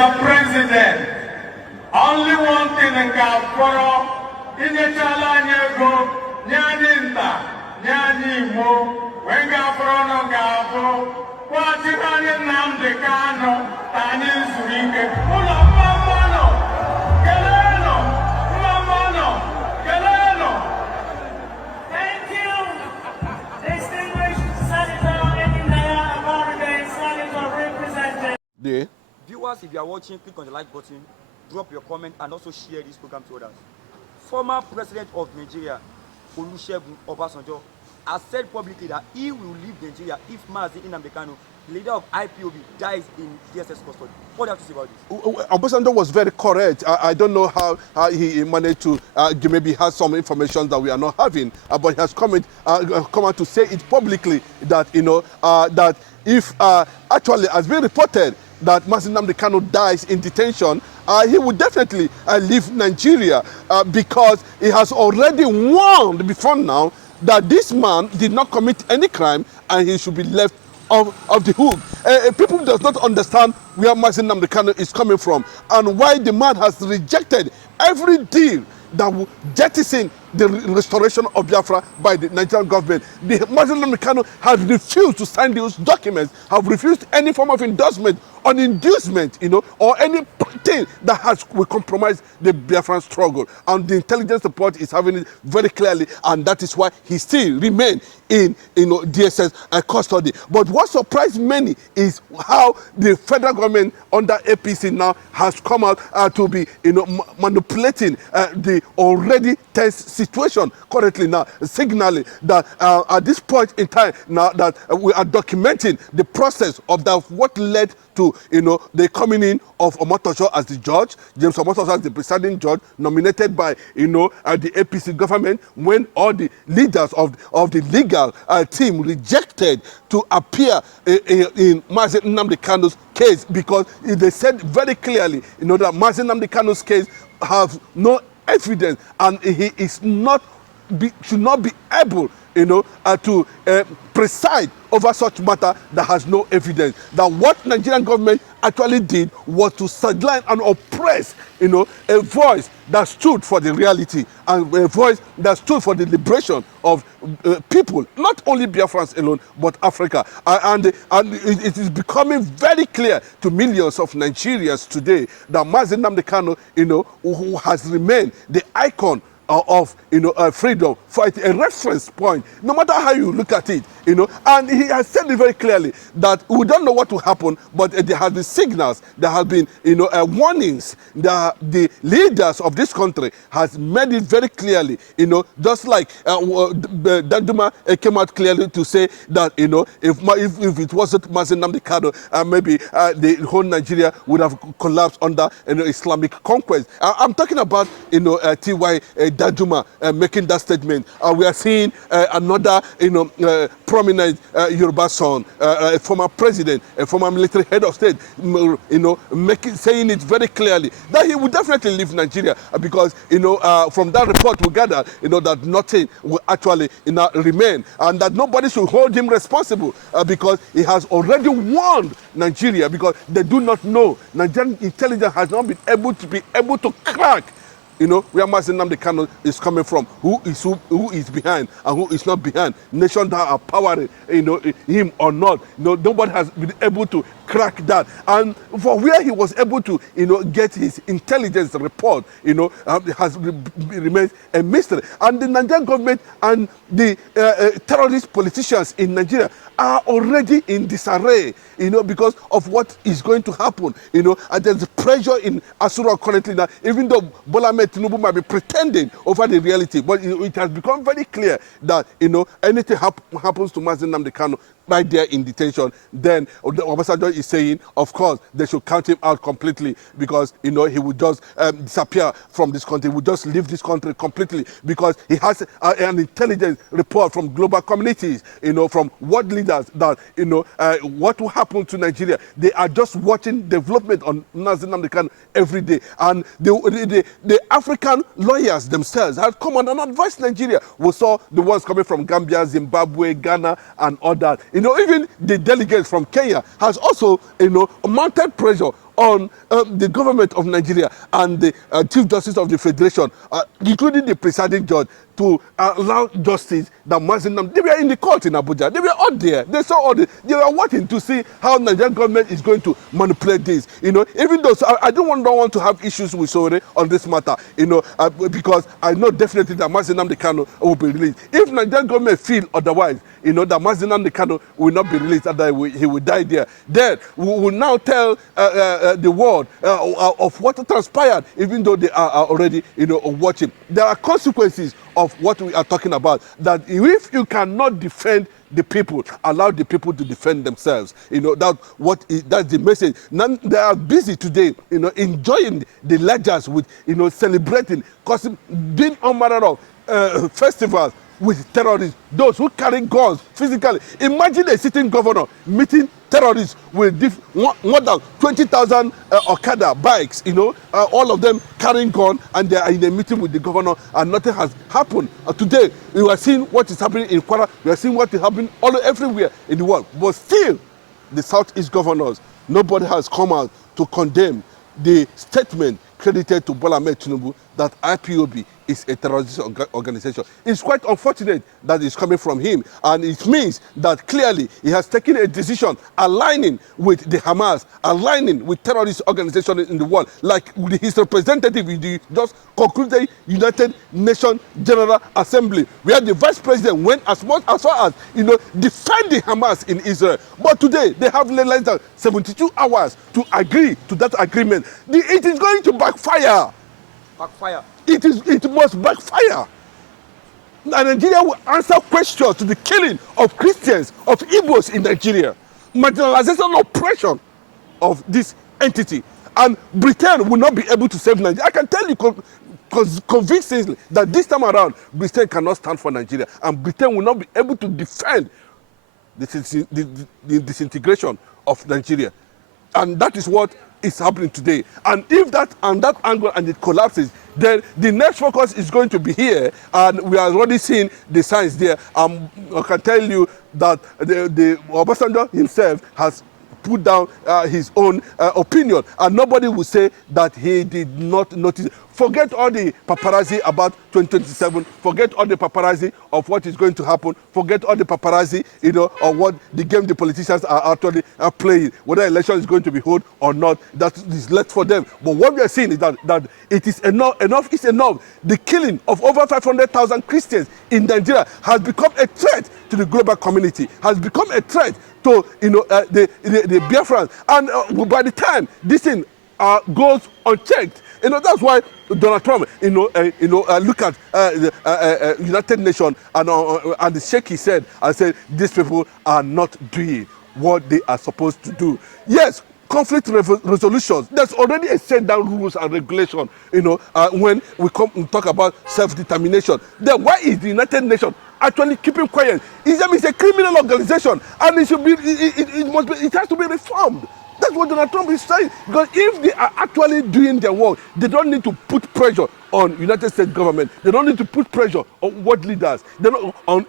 Mr. President, only one thing in Kaforo, in the Chalanyego, Nyaninta, Nyanimo, when Kaforo no Gafo, what you run in Namde Kanu, Tanin Swinke, Mula Mamano, Galeno, Mamano, Galeno. Thank you, distinguished Senator Eminaya American Senator representing. Viewers, if you are watching, click on the like button, drop your comment, and also share this program to others. Former President of Nigeria, Obasanjo, has said publicly that he will leave Nigeria if Mazi Nnamdi Kanu, leader of IPOB, dies in DSS custody. What do you have to say about this? Obasanjo was very correct. I don't know how he managed to maybe has some information that we are not having, but he has come out to say it publicly that that if actually has been reported that Mazi Nnamdi Kanu dies in detention, he would definitely leave Nigeria because he has already warned before now that this man did not commit any crime and he should be left of the hook. People does not understand where Mazi Nnamdi Kanu is coming from and why the man has rejected every deal that will jettison the restoration of Biafra by the Nigerian government. The Mazi Nnamdi Kanu has refused to sign those documents, have refused any form of endorsement on inducement, or anything that will compromise the Biafran struggle. And the intelligence report is having it very clearly, and that is why he still remains in DSS custody. But what surprised many is how the federal government under APC now has come out to be manipulating the already tense situation currently now, signaling that at this point in time now that we are documenting the process of what led to the coming in of Omotosho as the judge, James Omotosho as the presiding judge, nominated by the APC government, when all the leaders of the legal team rejected to appear in Mazi Nnamdi Kanu's case because they said very clearly that Mazi Nnamdi Kanu's case has no evidence and he is not should not be able to preside over such matter that has no evidence. That what Nigerian government actually did was to sideline and oppress, a voice that stood for the reality and a voice that stood for the liberation of people, not only Biafrans alone, but Africa. And it is becoming very clear to millions of Nigerians today that Mazi Nnamdi Kanu, who has remained the icon of freedom fight, a reference point, no matter how you look at it, and he has said it very clearly that we don't know what will happen, but there have been signals, there have been warnings that the leaders of this country has made it very clearly, just like Danjuma came out clearly to say that if it wasn't Mazi Nnamdi Kanu, maybe the whole Nigeria would have collapsed under Islamic conquest. I'm talking about T.Y. Danjuma making that statement. We are seeing another prominent Yoruba son, a former president, a former military head of state, saying it very clearly that he would definitely leave Nigeria because from that report we gather that nothing will actually remain and that nobody should hold him responsible because he has already warned Nigeria because they do not know. Nigerian intelligence has not been able to crack where Mazi Nnamdi Kanu is coming from, who is behind and who is not behind. Nations that are powering, him or not. Nobody has been able to crack that. And for where he was able to, get his intelligence report, has remained a mystery. And the Nigerian government and the terrorist politicians in Nigeria are already in disarray, because of what is going to happen, and there's pressure in Asura currently now, even though Bola Ahmed Tinubu might be pretending over the reality, but it has become very clear that, anything happens to Mazi Nnamdi Kanu right there in detention, then Obasanjo is saying, of course, they should count him out completely because, he would just disappear from this country, he would just leave this country completely because he has an intelligence report from global communities, from world leaders that, what will happen to Nigeria. They are just watching development on Mazi Nnamdi Kanu every day. And the African lawyers themselves have come on and advised Nigeria. We saw the ones coming from Gambia, Zimbabwe, Ghana, and all that. Even the delegates from Kenya has also, mounted pressure on the government of Nigeria and the Chief Justice of the Federation, including the presiding judge, to allow justice that Mazinam. They were in the court in Abuja. They were out there. They saw all the. They were watching to see how Nigerian government is going to manipulate this. You know, even though I don't want to have issues with Sowore on this matter. You know, because I know definitely that Mazinam Kanu will be released. If Nigerian government feel otherwise, you know, that Mazinam Kanu will not be released and that he will die there, then we will now tell the world of what transpired, even though they are already, you know, watching. There are consequences of what we are talking about, that if you cannot defend the people, allow the people to defend themselves. You know, that's the message. Now, they are busy today, you know, enjoying the ledgers with, you know, celebrating, doing all manner of festivals with terrorists, those who carry guns physically. Imagine a sitting governor meeting terrorists with more than 20,000 Okada bikes, you know, all of them carrying guns, and they are in a meeting with the governor, and nothing has happened. Today, we are seeing what is happening in Kwara, we are seeing what is happening everywhere in the world. But still, the Southeast governors, nobody has come out to condemn the statement credited to Bola Ahmed Tinubu that IPOB is a terrorist organization. It's quite unfortunate that it's coming from him, and it means that clearly he has taken a decision aligning with the Hamas, aligning with terrorist organizations in the world, like his representative in the just concluded United Nations General Assembly, where the Vice President went as far as, you know, defend the Hamas in Israel. But today they have less than 72 hours to agree to that agreement. It is going to backfire. Backfire. It must backfire. And Nigeria will answer questions to the killing of Christians, of Igbos in Nigeria, marginalization, oppression of this entity. And Britain will not be able to save Nigeria. I can tell you convincingly that this time around, Britain cannot stand for Nigeria, and Britain will not be able to defend the disintegration of Nigeria. And that is what is happening today. And if that angle and it collapses, then the next focus is going to be here, and we are already seeing the signs there. I can tell you that the Obasanjo himself has put down his own opinion, and nobody will say that he did not notice. Forget all the paparazzi about 2027. Forget all the paparazzi of what is going to happen. Forget all the paparazzi, you know, of what the game the politicians are actually playing. Whether election is going to be held or not, that is left for them. But what we are seeing is that it is enough. Enough is enough. The killing of over 500,000 Christians in Nigeria has become a threat to the global community. Has become a threat to, you know, the Biafrans. And by the time this thing goes unchecked, you know, that's why Donald Trump, look at the United Nations and the shake he said, and said these people are not doing what they are supposed to do. Yes, conflict resolutions. There's already a set down rules and regulation. You know, when we come and talk about self-determination, then why is the United Nations actually keeping quiet? It's a criminal organization, and it should be. It has to be reformed. That's what Donald Trump is saying. Because if they are actually doing their work, they don't need to put pressure on United States government. They don't need to put pressure on world leaders. They're not on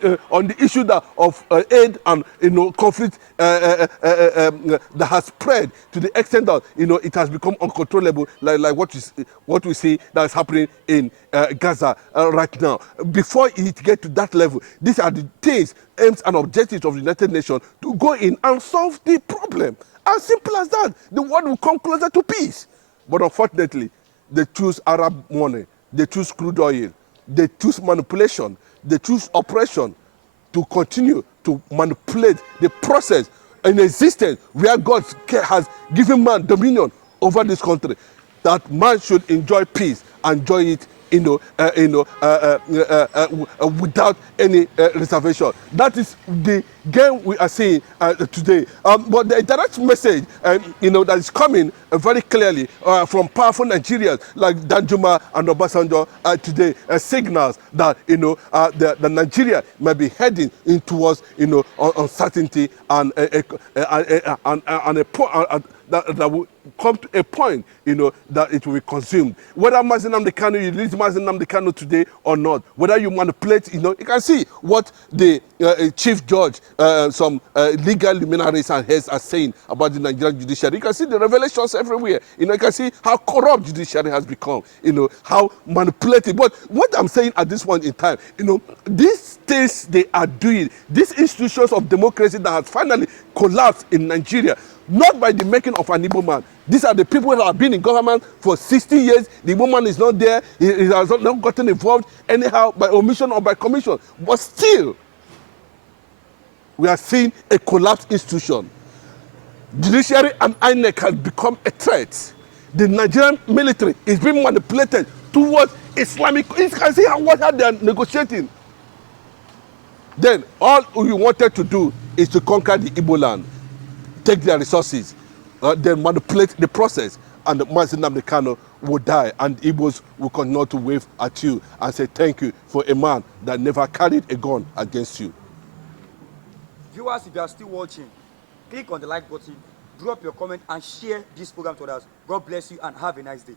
the issue of aid and, you know, conflict that has spread to the extent that, you know, it has become uncontrollable, like what we see that is happening in Gaza right now. Before it gets to that level, these are the things, aims and objectives of the United Nations to go in and solve the problem. As simple as that, the world will come closer to peace. But unfortunately, they choose Arab money, they choose crude oil, they choose manipulation, they choose oppression to continue to manipulate the process in existence where God has given man dominion over this country. That man should enjoy peace, enjoy it, without any reservation. That is the game we are seeing today. But the direct message, that is coming very clearly from powerful Nigerians like Danjuma and Obasanjo today signals that the Nigeria may be heading in towards uncertainty and that come to a point, that it will be consumed. Whether Mazi Nnamdi Kanu, you release Mazi Nnamdi Kanu today or not, whether you manipulate, you can see what the chief judge, some legal luminaries and heads are saying about the Nigerian judiciary. You can see the revelations everywhere. You can see how corrupt judiciary has become, how manipulative. But what I'm saying at this point in time, these things they are doing, these institutions of democracy that has finally collapsed in Nigeria, not by the making of an Igbo man. These are the people that have been in government for 60 years. The Igbo man is not there. He has not gotten involved anyhow by omission or by commission. But still, we are seeing a collapsed institution. Judiciary and INEC has become a threat. The Nigerian military is being manipulated towards Islamic. You can see what they are negotiating. Then all we wanted to do is to conquer the Igbo land, take their resources, then manipulate the process, and the Mazi Nnamdi Kanu will die, and Igbos will continue to wave at you and say thank you for a man that never carried a gun against you. Viewers, if you are still watching, click on the like button, drop your comment, and share this program to others. God bless you and have a nice day.